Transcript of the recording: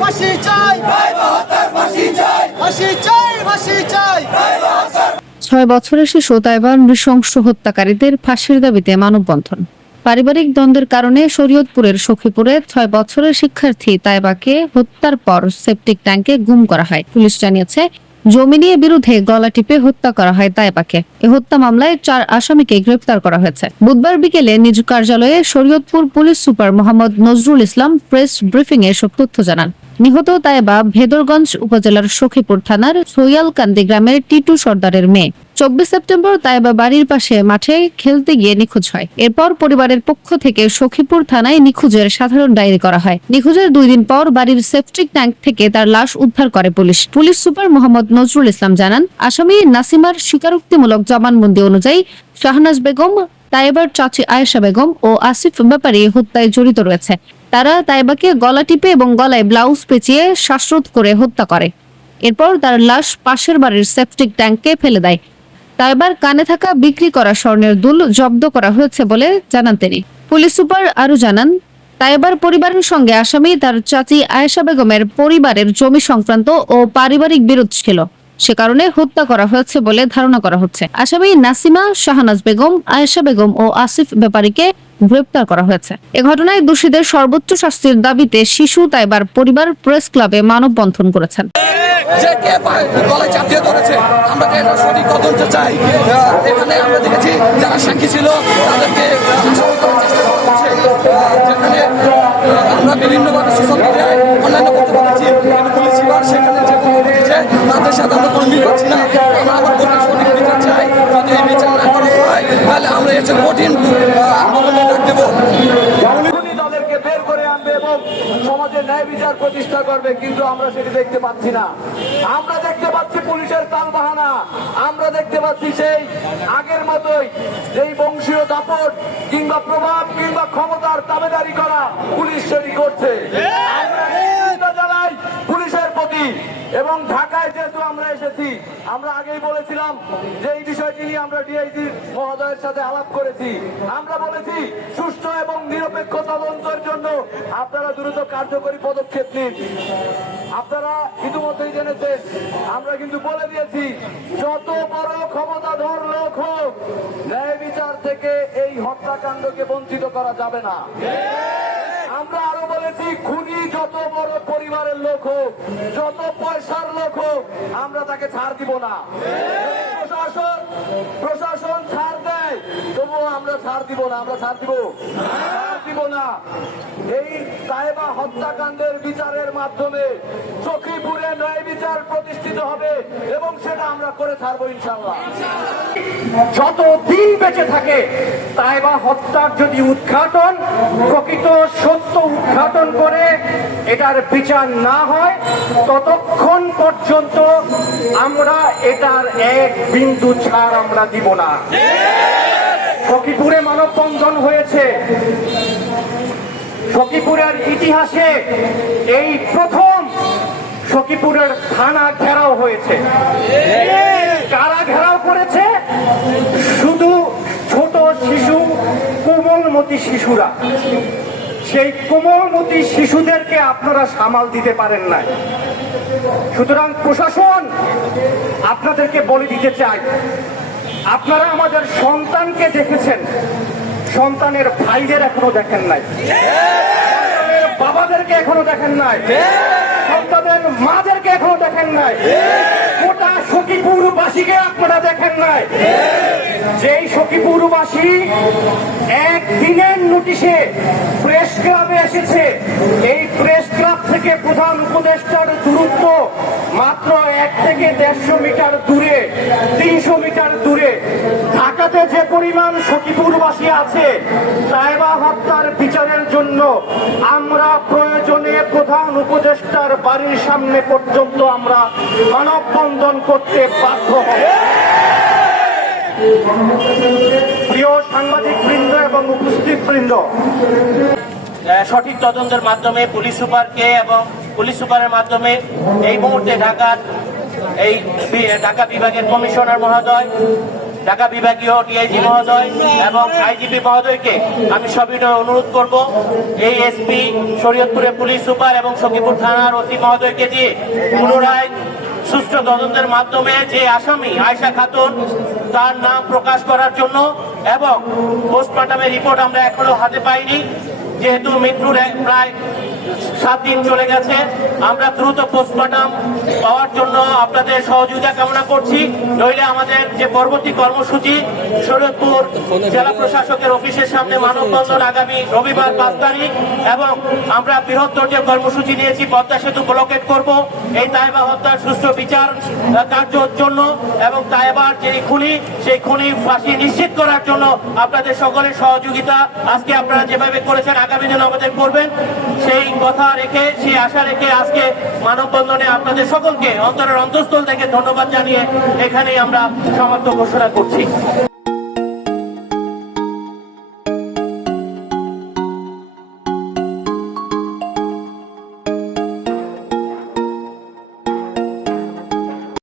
ফাঁসি চাই। ফাঁসি চাই ফাঁসি চাই। ছয় বছরের শিশু তাইবার নৃশংস হত্যাকারীদের ফাঁসির দাবিতে মানববন্ধন। পারিবারিক দ্বন্দ্বের কারণে শরীয়তপুরের সখীপুরে ছয় বছরের শিক্ষার্থী তাইবাকে হত্যার পর সেপটিক ট্যাঙ্কে গুম করা হয়। পুলিশ জানিয়েছে জমি নিয়ে বিরুদ্ধে গলা টিপে হত্যা করা হয় তাইবাকে এ হত্যা মামলায় চার আসামিকে গ্রেপ্তার করা হয়েছে। বুধবার বিকেলে নিজ কার্যালয়ে Shariatpur police super Mohammad Nazrul Islam press briefing এ সব তথ্য জানান। নিহত তায়েবা ভেদরগঞ্জ উপজেলার সখীপুর থানার সৈয়ালকান্দি গ্রামের টিটু সর্দারের মেয়ে। চব্বিশ সেপ্টেম্বর তাইবা বাড়ির পাশে মাঠে খেলতে গিয়ে নিখোঁজ হয়। এরপর পরিবারের পক্ষ থেকে সখীপুর থানায় নিখোঁজের সাধারণ ডায়েরি করা হয়। নিখোঁজের দুই দিন পর বাড়ির সেপটিক ট্যাঙ্ক থেকে তার লাশ উদ্ধার করে police. Police super Mohammad Nazrul Islam জানান, আসামি নাসিমার স্বীকারোক্তিমূলক জবানবন্দি অনুযায়ী শাহনাজ বেগম, তাইবার চাচি আয়েশা বেগম ও আসিফ ব্যাপারী হত্যায় জড়িত রয়েছে। তারা তাইবাকে গলা টিপে এবং গলায় ব্লাউজ পেঁচিয়ে শ্বাসরোধ করে হত্যা করে। এরপর তার লাশ পাশের বাড়ির সেপটিক ট্যাঙ্কে ফেলে দেয়। তাইবার কানে থাকা বিক্রি করা স্বর্ণের দুল জব্দ করা হয়েছে বলে জানান তিনি। পুলিশ সুপার আরও জানান তাইবার পরিবারের সঙ্গে আসামি তার চাচি আয়েশা বেগমের পরিবারের জমি সংক্রান্ত ও পারিবারিক বিরোধ ছিল। সে কারণে হত্যা করা হয়েছে বলে ধারণা করা হচ্ছে। আসামি নাসিমা শাহনাজ বেগম, আয়েশা বেগম ও আসিফ ব্যাপারীকে গ্রেপ্তার করা হয়েছে। এ ঘটনায় দোষীদের সর্বোচ্চ শাস্তির দাবিতে শিশু তাইবার পরিবার প্রেস ক্লাবে মানববন্ধন করেছেন। বিভিন্নভাবে অন্যান্য করতে পারছি সেখানে যে না আমরা আবার বলি সঠিক বিচার চাই যদি এই বিচার না করা হয় চেয়ে কঠিন সমাজে ন্যায় বিচার প্রতিষ্ঠা করবে, কিন্তু আমরা সেটি দেখতে পাচ্ছি না। আমরা দেখতে পাচ্ছি পুলিশের আমরা দেখতে পাচ্ছি সেই আগের মতোই যেই বংশীয় দাপট কিংবা প্রভাব কিংবা ক্ষমতার দাবেদারি করা পুলিশ সেটি করছে। আমরা জানাই পুলিশের প্রতি এবং ঢাকায় আমরা এসেছি? আমরা আগেই বলেছিলাম যে এই বিষয়টি নিয়ে আমরা ডিআইজি মহোদয়ের সাথে আলাপ করেছি। আমরা বলেছি, সুষ্ঠু এবং নিরপেক্ষ তদন্তের জন্য আপনারা দ্রুত কার্যকরী পদক্ষেপ নিন। আপনারা ইতিমধ্যেই জেনেছেন, আমরা কিন্তু বলে দিয়েছি, যত বড় ক্ষমতাধর লোক হোক, ন্যায় বিচার থেকে এই হত্যাকাণ্ডকে বঞ্চিত করা যাবে না। আমরা আরও বলেছি, খুনি যত বড় পরিবারের লোক হোক, যত পয়সার লোক হোক, আমরা তাকে ছাড় দিব না। প্রশাসন প্রশাসন ছাড় দেয়, তবুও আমরা ছাড় দিব না। আমরা ছাড় দিব? দিব না। এই সাহেবা হত্যাকাণ্ডের বিচারের মাধ্যমে চকিপুরে ন্যায় প্রতিষ্ঠিত হবে এবং সেটা আমরা করে ইনশাল্লাহ যত দিন বেঁচে থাকে হত্যার যদি উদ্ঘাটন, প্রকৃত সত্য উদ্ঘাটন করে এটার বিচার না হয়, ততক্ষণ পর্যন্ত আমরা এটার এক বিন্দু ছাড় আমরা দিব না। সখীপুরে মানববন্ধন হয়েছে। সখীপুরের ইতিহাসে এই প্রথম সখীপুরের থানা ঘেরাও হয়েছে। কারা ঘেরাও করেছে? শুধু ছোট শিশু, কোমলমতি শিশুরা। সেই কোমলমতি শিশুদেরকে আপনারা সামাল দিতে পারেন নাই। সুতরাং প্রশাসন আপনাদেরকে বলে দিতে চাই, আপনারা আমাদের সন্তানকে দেখেছেন, সন্তানের ভাইদের এখনও দেখেন নাই। বাবাদেরকে এখনও দেখেন নাই। সন্তানের মাদেরকে এখনও দেখেন নাই। গোটা সখীপুরবাসীকে আপনারা দেখেন নাই। যেই সখীপুরবাসী একদিনের নোটিশে প্রেস ক্লাবে এসেছে। এই প্রেস ক্লাব থেকে প্রধান উপদেষ্টার দূরত্ব মাত্র এক থেকে দেড়শো মিটার দূরে, তিনশো মিটার দূরে। ঢাকাতে যে পরিমাণ সখীপুরবাসী আছে সাহেবা হত্যার বিচারের জন্য আমরা প্রধান উপদেষ্টার বাড়ির সামনে পর্যন্ত আমরা মানববন্ধন করতে বাধ্য হব। প্রিয় সাংবাদিক বৃন্দ এবং উপস্থিত বৃন্দ সঠিক তদন্তের মাধ্যমে পুলিশ সুপারকে এবং পুলিশ সুপারের মাধ্যমে এই মুহূর্তে ঢাকার এই ঢাকা বিভাগের কমিশনার মহোদয় ঢাকা বিভাগীয় টিআইজি মহোদয় এবং আইজিপি মহোদয়কে আমি সবিনয় অনুরোধ করব। এই এসপি শরীয়তপুরের পুলিশ সুপার এবং সখীপুর থানার ওসি মহোদয়কে দিয়ে পুনরায় সুষ্ঠু তদন্তের মাধ্যমে যে আসামি আয়শা খাতুন, তার নাম প্রকাশ করার জন্য এবং পোস্টমর্টমের রিপোর্ট আমরা এখনও হাতে পাইনি। যেহেতু মৃত্যুর প্রায় সাত দিন চলে গেছে। আমরা দ্রুত পোস্টমর্টম পাওয়ার জন্য আপনাদের সহযোগিতা কামনা করছি। নইলে আমাদের যে পরবর্তী কর্মসূচি শরীয়তপুর জেলা প্রশাসকের অফিসের সামনে মানববন্ধন আগামী রবিবার পাঁচ তারিখ এবং আমরা বৃহত্তর যে কর্মসূচি নিয়েছি, পদ্মা সেতু ব্লকেট করব। এই তাইবা হত্যার সুষ্ঠু বিচার কার্যর জন্য এবং তাইবার যে খুনি, সেই খুনি ফাঁসি নিশ্চিত করার জন্য আপনাদের সকলের সহযোগিতা। আজকে আপনারা যেভাবে করেছেন, আগামী দিনে আমাদের করবেন। সেই কথা রেখে, সেই আশা রেখে আজকে মানববন্ধনে আপনাদের সকলকে অন্তরের অন্তঃস্থল থেকে ধন্যবাদ জানিয়ে এখানেই আমরা সমাপ্ত ঘোষণা করছি।